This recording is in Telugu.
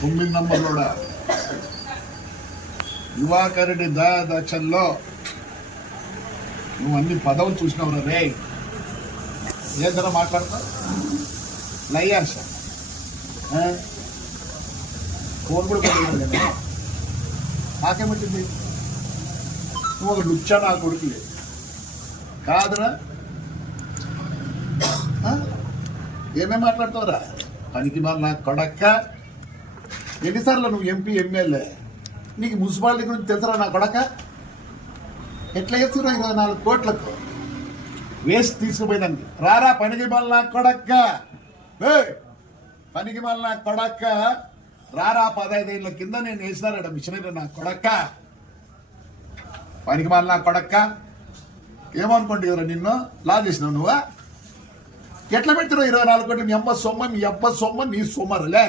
9 నంబర్లోడా దివాకరుడి దశల్లో నువ్వు అన్ని పదవులు చూసినావురా రే. ఏదైనా మాట్లాడతావు లయ్యాశ ఫోన్ కూడా కొట్టలేదు కదా. నాకేమంటుంది నువ్వు ఒక లుచ్చా నా కొడుకులే కాదురా. ఏమేమి మాట్లాడతావురా పనికి మరి నా కొడక్క. ఎన్నిసార్లు నువ్వు ఎంపీ ఎమ్మెల్యే నీకు మున్సిపాలిటీ గురించి తెలుసరా నా కొడక. ఎట్లా చేస్తున్నా 24 కోట్లకు వేస్ట్ తీసుకుపోయిందండి. రారా పనికి మళ్ళీ నా కొడక్క, పనికి మళ్ళీ నా కొడక్క రారా. 15 ఏళ్ళ కింద నేను వేసినారట మిషనరీ నా కొడక్క. పనికి మళ్ళీ నా కొడక్క ఏమనుకోండి ఎవరు నిన్ను లా చేసినావు నువ్వా. ఎట్లా పెట్టినావు 24 కోట్లు. మీ అమ్మ సొమ్మ నీ సొమ్మరులే.